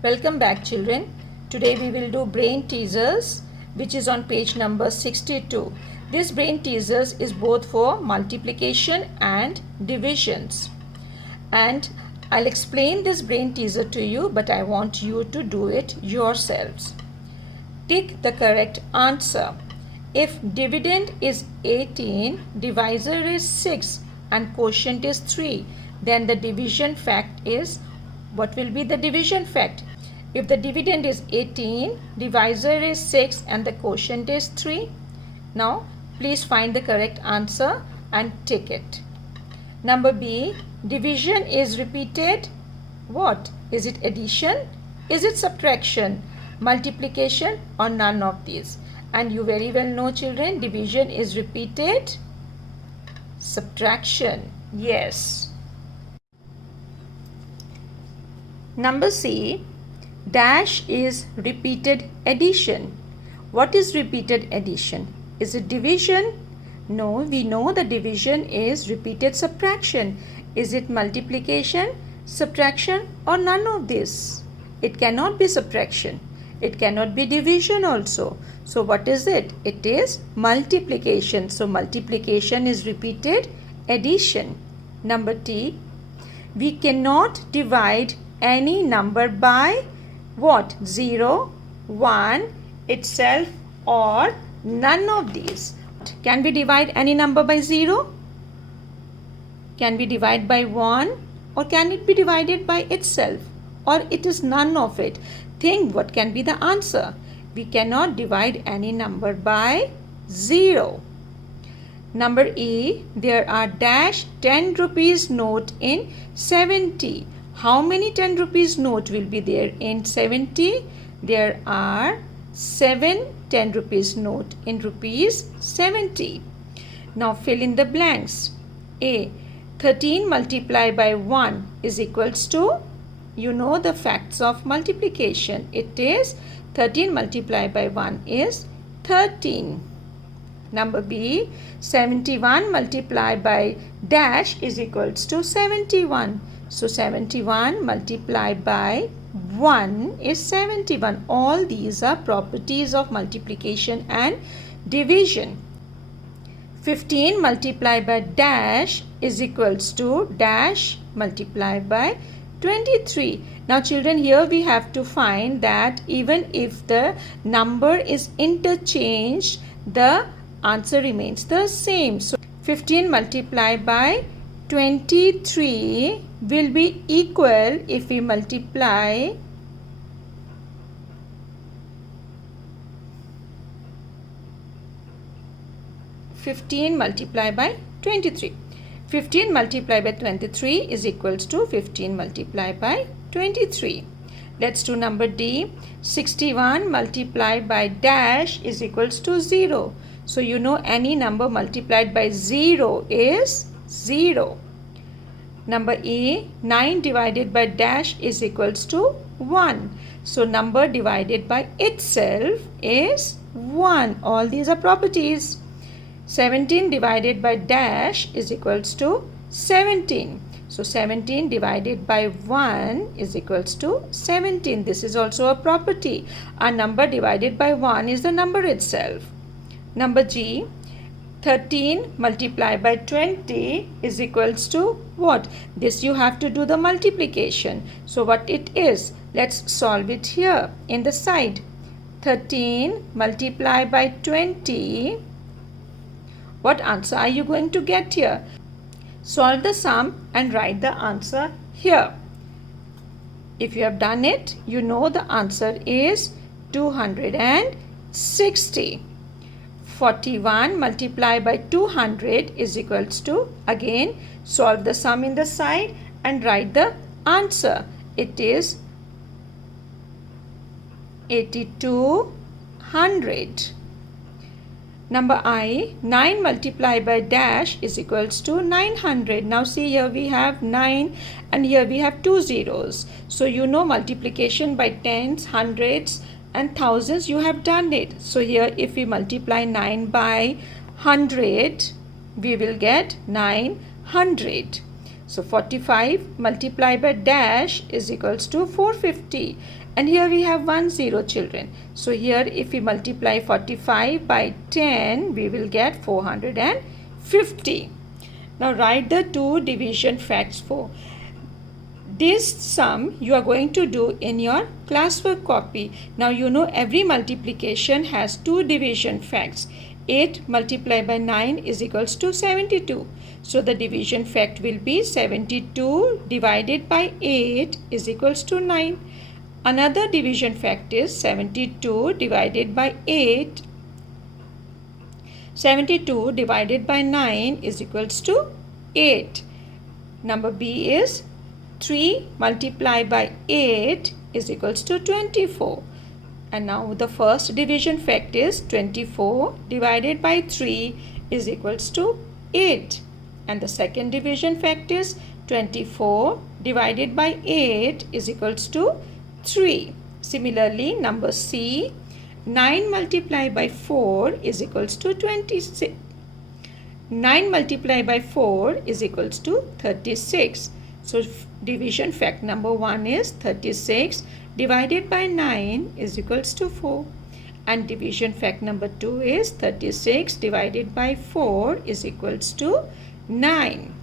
Welcome back, children. Today we will do brain teasers, which is on page number 62. This brain teasers is both for multiplication and divisions. And I'll explain this brain teaser to you, but I want you to do it yourselves. Tick the correct answer. If dividend is 18, divisor is 6 and quotient is 3, then the division fact is, what will be the division fact? If the dividend is 18, divisor is 6 and the quotient is 3. Now, please find the correct answer and tick it. Number B, division is repeated. What? Is it addition? Is it subtraction? Multiplication or none of these? And you very well know, children, division is repeated. Subtraction. Yes. Number C, dash is repeated addition. What is repeated addition? Is it division? No, we know the division is repeated subtraction. Is it multiplication, subtraction or none of this? It cannot be subtraction. It cannot be division also. So what is it? It is multiplication. So multiplication is repeated addition. Number T, we cannot divide any number by what? 0, 1, itself or none of these. Can we divide any number by 0? Can we divide by 1? Or can it be divided by itself? Or it is none of it? Think what can be the answer. We cannot divide any number by 0. Number E, there are dash 10 rupees note in 70. How many 10 rupees note will be there in 70? There are 7 10 rupees note in rupees 70. Now fill in the blanks. A, 13 multiplied by 1 is equals to, you know the facts of multiplication. It is 13 multiplied by 1 is 13. Number B, 71 multiplied by dash is equals to 71. So 71 multiplied by 1 is 71. All these are properties of multiplication and division. 15 multiplied by dash is equals to dash multiplied by 23. Now children, here we have to find that even if the number is interchanged, the answer remains the same. So 15 multiplied by 23 will be equal if we multiply 15 multiplied by 23. 15 multiplied by 23 is equals to 15 multiplied by 23. Let's do number D. 61 multiplied by dash is equals to 0. So you know any number multiplied by 0 is 0. Number E, 9 divided by dash is equals to 1. So number divided by itself is 1. All these are properties. 17 divided by dash is equals to 17. So 17 divided by 1 is equals to 17. This is also a property. A number divided by 1 is the number itself. Number G, 13 multiplied by 20 is equals to what? This you have to do the multiplication. So what it is? Let's solve it here in the side. 13 multiplied by 20. What answer are you going to get here? Solve the sum and write the answer here. If you have done it, you know the answer is 260. 41 multiplied by 200 is equals to, again solve the sum in the side and write the answer. It is 8200. Number I, 9 multiplied by dash is equals to 900. Now see, here we have 9 and here we have 2 zeros. So you know multiplication by tens, hundreds and thousands, you have done it. So here if we multiply 9 by 100, we will get 900. So 45 multiplied by dash is equals to 450. And here we have 1 0 children. So here if we multiply 45 by 10, we will get 450. Now write the two division facts for. This sum you are going to do in your classwork copy. Now you know every multiplication has two division facts. 8 multiplied by 9 is equals to 72. So the division fact will be 72 divided by 8 is equals to 9. Another division fact is 72 divided by 8. 72 divided by 9 is equals to 8. Number B is 3 multiplied by 8 is equals to 24. And now the first division fact is 24 divided by 3 is equals to 8. And the second division fact is 24 divided by 8 is equals to 3. Similarly, number C, 9 multiplied by 4 is equals to 26. 9 multiplied by 4 is equals to 36. So division fact number 1 is 36 divided by 9 is equals to 4. And division fact number 2 is 36 divided by 4 is equals to 9.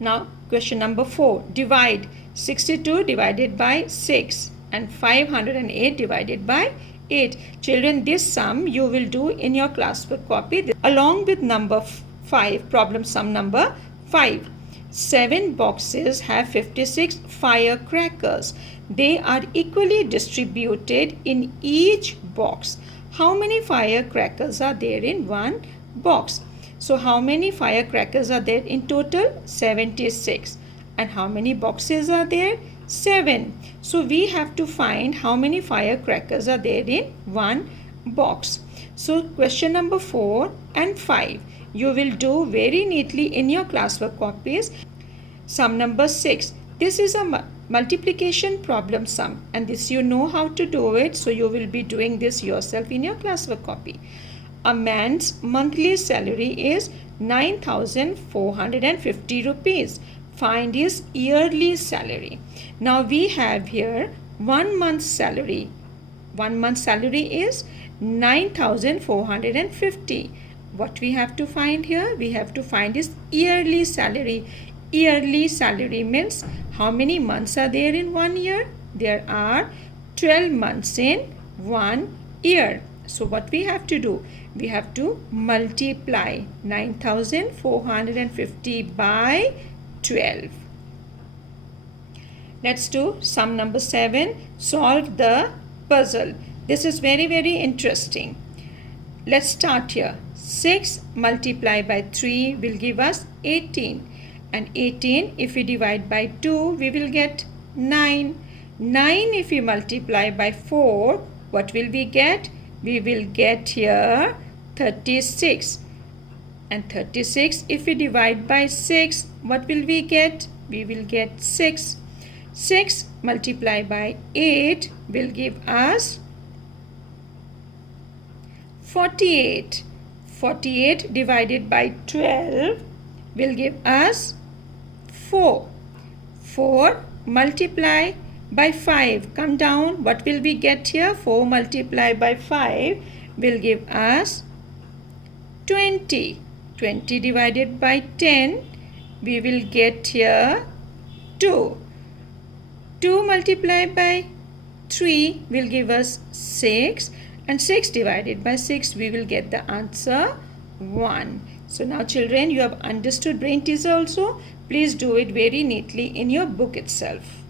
Now question number 4. Divide 62 divided by 6 and 508 divided by 8. Children, this sum you will do in your classwork copy along with number 5, problem sum number 5. 7 boxes have 56 firecrackers. They are equally distributed in each box. How many firecrackers are there in one box? So how many firecrackers are there in total? 76. And how many boxes are there? 7. So we have to find how many firecrackers are there in one box. So question number 4 and 5 you will do very neatly in your classwork copies. Sum number 6. This is a multiplication problem sum, and this you know how to do it, so you will be doing this yourself in your classwork copy. A man's monthly salary is 9,450 rupees. Find his yearly salary. Now we have here 1 month's salary. 1 month's salary is 9,450. What we have to find here? We have to find his yearly salary. Yearly salary means how many months are there in 1 year? There are 12 months in 1 year. So what we have to do? We have to multiply 9,450 by 12. Let's do sum number 7. Solve the puzzle. This is very interesting. Let's start here. 6 multiplied by 3 will give us 18. And 18 if we divide by 2 we will get 9. 9 if we multiply by 4, what will we get? We will get here 36. And 36 if we divide by 6, what will we get? We will get 6. 6 multiplied by 8 will give us 48. 48 divided by 12 will give us 4. 4 multiply by 5. Come down. What will we get here? 4 multiplied by 5 will give us 20. 20 divided by 10 we will get here 2. 2 multiplied by 3 will give us 6. And 6 divided by 6 we will get the answer 1. So now children, you have understood brain teaser also. Please do it very neatly in your book itself.